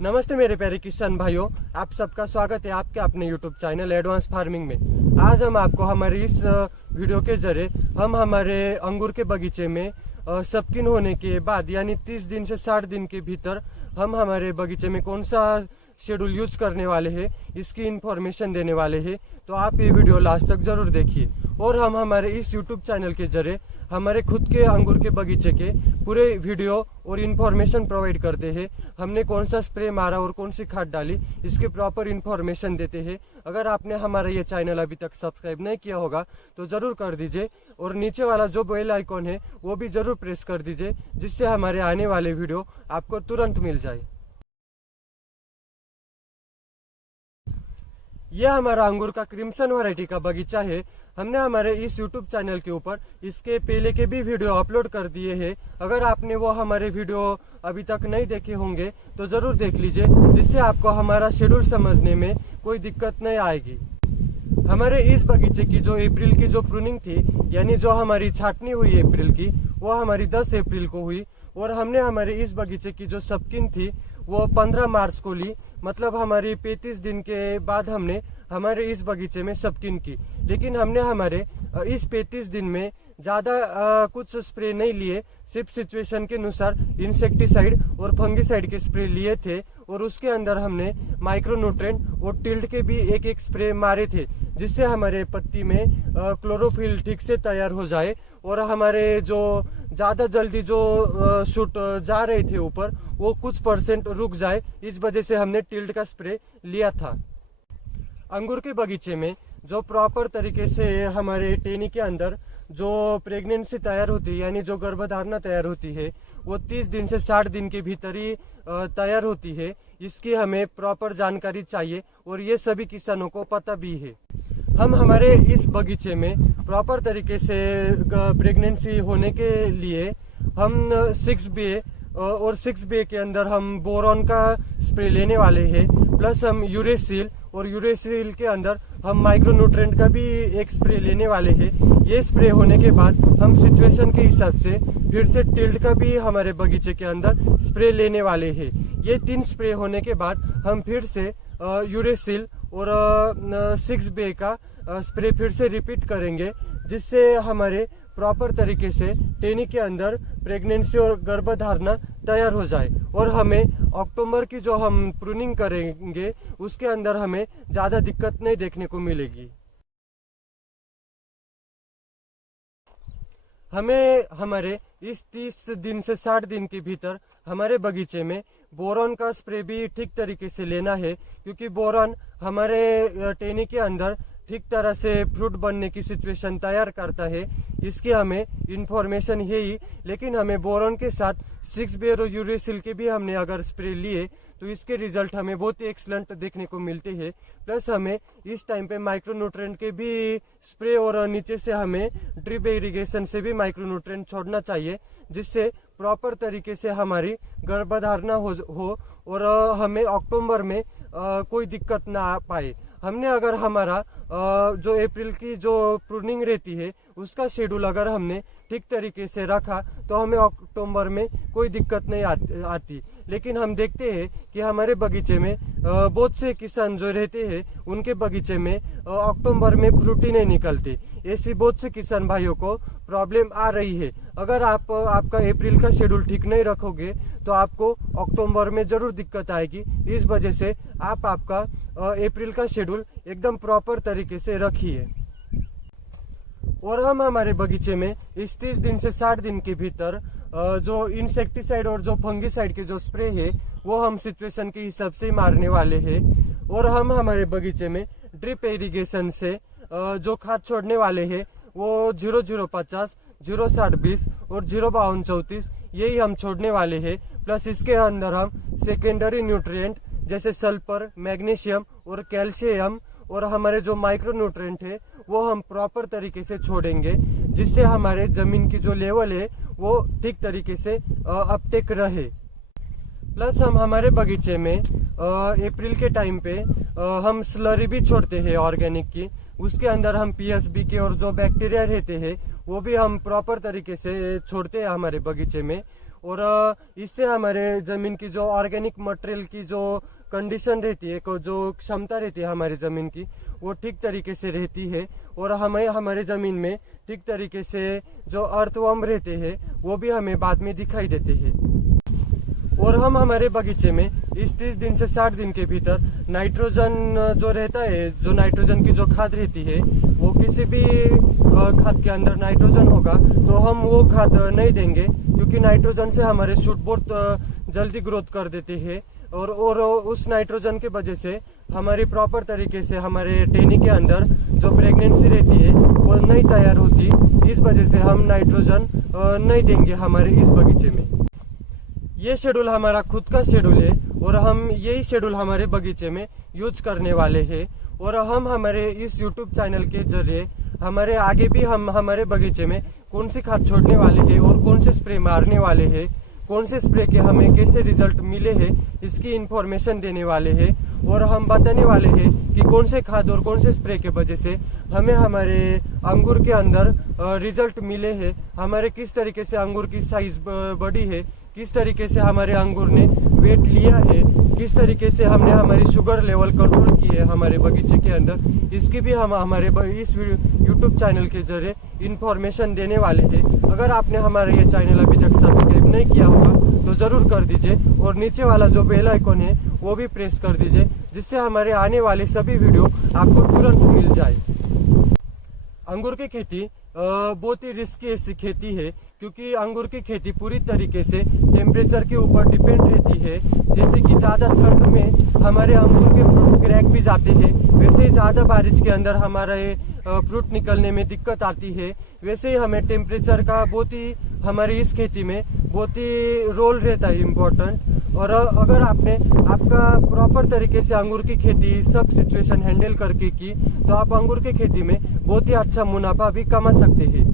नमस्ते मेरे प्यारे किसान भाइयों, आप सबका स्वागत है आपके अपने यूट्यूब चैनल एडवांस फार्मिंग में। आज हम आपको हमारी इस वीडियो के जरिए हम हमारे अंगूर के बगीचे में सबकिन होने के बाद यानी 30 दिन से 60 दिन के भीतर हम हमारे बगीचे में कौन सा शेड्यूल यूज करने वाले हैं इसकी इंफॉर्मेशन देने वाले हैं। तो आप ये वीडियो लास्ट तक जरूर देखिए। और हम हमारे इस यूट्यूब चैनल के जरिए हमारे खुद के अंगूर के बगीचे के पूरे वीडियो और इन्फॉर्मेशन प्रोवाइड करते हैं। हमने कौन सा स्प्रे मारा और कौन सी खाद डाली इसके प्रॉपर इन्फॉर्मेशन देते हैं। अगर आपने हमारा ये चैनल अभी तक सब्सक्राइब नहीं किया होगा तो जरूर कर दीजिए और नीचे वाला जो बेल आइकॉन है वो भी जरूर प्रेस कर दीजिए, जिससे हमारे आने वाले वीडियो आपको तुरंत मिल जाए। यह हमारा अंगूर का क्रिम्सन वैरायटी का बगीचा है। हमने हमारे इस यूट्यूब चैनल के ऊपर इसके पहले के भी वीडियो अपलोड कर दिए हैं। अगर आपने वो हमारे वीडियो अभी तक नहीं देखे होंगे तो जरूर देख लीजिए, जिससे आपको हमारा शेड्यूल समझने में कोई दिक्कत नहीं आएगी। हमारे इस बगीचे की जो अप्रैल की जो प्रूनिंग थी यानी जो हमारी छाटनी हुई अप्रैल की, वो हमारी 10 अप्रैल को हुई। और हमने हमारे इस बगीचे की जो सबकिन थी वो 15 मार्च को ली। मतलब हमारी 35 दिन के बाद हमने हमारे इस बगीचे में सबकिन की। लेकिन हमने हमारे इस 35 दिन में ज्यादा कुछ स्प्रे नहीं लिए, सिर्फ सिचुएशन के अनुसार इंसेक्टिसाइड और फंगिसाइड के स्प्रे लिए थे। और उसके अंदर हमने माइक्रोन्यूट्रेंट और टिल्ड के भी एक एक स्प्रे मारे थे, जिससे हमारे पत्ती में क्लोरोफिल ठीक से तैयार हो जाए और हमारे जो ज्यादा जल्दी जो शूट जा रहे थे ऊपर वो कुछ % रुक जाए। इस वजह से हमने टिल्ड का स्प्रे लिया था। अंगूर के बगीचे में जो प्रॉपर तरीके से हमारे टेनी के अंदर जो प्रेगनेंसी तैयार होती है यानी जो गर्भधारणा तैयार होती है वो 30 दिन से 60 दिन के भीतर ही तैयार होती है। इसकी हमें प्रॉपर जानकारी चाहिए और ये सभी किसानों को पता भी है। हम हमारे इस बगीचे में प्रॉपर तरीके से प्रेगनेंसी होने के लिए हम 6B और 6B के अंदर हम बोरॉन का स्प्रे लेने वाले हैं, प्लस हम यूरेसिल और यूरेसिल के अंदर हम माइक्रोन्यूट्रेंट का भी एक स्प्रे लेने वाले हैं। ये स्प्रे होने के बाद हम सिचुएशन के हिसाब से फिर से टिल्ड का भी हमारे बगीचे के अंदर स्प्रे लेने वाले हैं। ये 3 स्प्रे होने के बाद हम फिर से यूरेसिल और 6B का स्प्रे फिर से रिपीट करेंगे, जिससे हमारे प्रॉपर तरीके से टेनी के अंदर प्रेगनेंसी और गर्भधारणा तैयार हो जाए। और हमें अक्टूबर की जो हम प्रूनिंग करेंगे उसके अंदर हमें ज्यादा दिक्कत नहीं देखने को मिलेगी। हमें हमारे इस 30 दिन से 60 दिन के भीतर हमारे बगीचे में बोरॉन का स्प्रे भी ठीक तरीके से लेना है, क्योंकि बोरॉन हमारे टेनी के अंदर ठीक तरह से फ्रूट बनने की सिचुएशन तैयार करता है। इसकी हमें इंफॉर्मेशन है ही, लेकिन हमें बोरॉन के साथ 6B और यूरेसिल के भी हमने अगर स्प्रे लिए तो इसके रिजल्ट हमें बहुत ही एक्सलेंट देखने को मिलते हैं। प्लस हमें इस टाइम पे माइक्रोन्यूट्रेंट के भी स्प्रे और नीचे से हमें ड्रिप इरिगेशन से भी माइक्रोन्यूट्रेंट छोड़ना चाहिए, जिससे प्रॉपर तरीके से हमारी गर्भधारणा हो और हमें अक्टूबर में कोई दिक्कत ना आ पाए। हमने अगर हमारा जो अप्रैल की जो प्रूनिंग रहती है उसका शेड्यूल अगर हमने ठीक तरीके से रखा तो हमें अक्टूबर में कोई दिक्कत नहीं आती। लेकिन हम देखते हैं कि हमारे बगीचे में बहुत से किसान जो रहते हैं उनके बगीचे में अक्टूबर में फ्रूट ही नहीं निकलती। ऐसी बहुत से किसान भाइयों को प्रॉब्लम आ रही है। अगर आप आपका अप्रैल का शेड्यूल ठीक नहीं रखोगे तो आपको अक्टूबर में जरूर दिक्कत आएगी। इस वजह से आप आपका अप्रैल का शेड्यूल एकदम प्रॉपर तरीके से रखिए। और हम हमारे बगीचे में इस 30 दिन से 60 दिन के भीतर जो इंसेक्टिसाइड और जो फंगिसाइड के जो स्प्रे है वो हम सिचुएशन के हिसाब से मारने वाले हैं। और हम हमारे बगीचे में ड्रिप इरिगेशन से जो खाद छोड़ने वाले हैं वो 0050, 0720 और 05234 यही हम छोड़ने वाले हैं। प्लस इसके अंदर हम सेकेंडरी न्यूट्रिएंट जैसे सल्फर, मैग्नीशियम और कैल्शियम और हमारे जो माइक्रोन्यूट्रेंट है वो हम प्रॉपर तरीके से छोड़ेंगे, जिससे हमारे जमीन की जो लेवल है वो ठीक तरीके से अपटेक रहे। प्लस हम हमारे बगीचे में अप्रैल के टाइम पे हम स्लरी भी छोड़ते हैं ऑर्गेनिक की। उसके अंदर हम PSB के और जो बैक्टीरिया रहते हैं वो भी हम प्रॉपर तरीके से छोड़ते हैं हमारे बगीचे में। और इससे हमारे जमीन की जो ऑर्गेनिक मटेरियल की जो कंडीशन रहती है, जो क्षमता रहती है हमारी जमीन की, वो ठीक तरीके से रहती है। और हमें हमारे जमीन में ठीक तरीके से जो अर्थवर्म रहते हैं वो भी हमें बाद में दिखाई देते हैं। और हम हमारे बगीचे में इस 30 दिन से 60 दिन के भीतर नाइट्रोजन जो रहता है, जो नाइट्रोजन की जो खाद रहती है, वो किसी भी खाद के अंदर नाइट्रोजन होगा तो हम वो खाद नहीं देंगे, क्योंकि नाइट्रोजन से हमारे शूट बहुत जल्दी ग्रोथ कर देते हैं। और उस नाइट्रोजन के वजह से हमारी प्रॉपर तरीके से हमारे टहनी के अंदर जो प्रेगनेंसी रहती है वो नहीं तैयार होती। इस वजह से हम नाइट्रोजन नहीं देंगे हमारे इस बगीचे में। ये शेड्यूल हमारा खुद का शेड्यूल है और हम यही शेड्यूल हमारे बगीचे में यूज करने वाले हैं। और हम हमारे इस YouTube चैनल के जरिए हमारे आगे भी हम हमारे बगीचे में कौन सी खाद छोड़ने वाले हैं और कौन से स्प्रे मारने वाले हैं, कौन से स्प्रे के हमें कैसे रिजल्ट मिले हैं, इसकी इंफॉर्मेशन देने वाले हैं। और हम बताने वाले हैं कि कौन से खाद और कौन से स्प्रे के वजह से हमें हमारे अंगूर के अंदर रिजल्ट मिले हैं, हमारे किस तरीके से अंगूर की साइज बढ़ी है, किस तरीके से हमारे अंगूर ने वेट लिया है, किस तरीके से हमने हमारी शुगर लेवल कंट्रोल की है हमारे बगीचे के अंदर। इसकी भी हम हमारे इस YouTube चैनल के जरिए इंफॉर्मेशन देने वाले हैं। अगर आपने हमारा ये चैनल अभी तक सब्सक्राइब नहीं किया होगा तो ज़रूर कर दीजिए और नीचे वाला जो बेल आइकॉन है वो भी प्रेस कर दीजिए, जिससे हमारे आने वाले सभी वीडियो आपको तुरंत मिल जाए। अंगूर की खेती बहुत ही रिस्की ऐसी खेती है, क्योंकि अंगूर की खेती पूरी तरीके से टेम्परेचर के ऊपर डिपेंड रहती है। जैसे कि ज़्यादा ठंड में हमारे अंगूर के फ्रूट क्रैक भी जाते हैं, वैसे ही ज़्यादा बारिश के अंदर हमारे फ्रूट निकलने में दिक्कत आती है। वैसे ही हमें टेम्परेचर का बहुत ही हमारी इस खेती में बहुत ही रोल रहता है इम्पोर्टेंट। और अगर आपने आपका प्रॉपर तरीके से अंगूर की खेती सब सिचुएशन हैंडल करके की तो आप अंगूर की खेती में बहुत ही अच्छा मुनाफा भी कमा सकते हैं।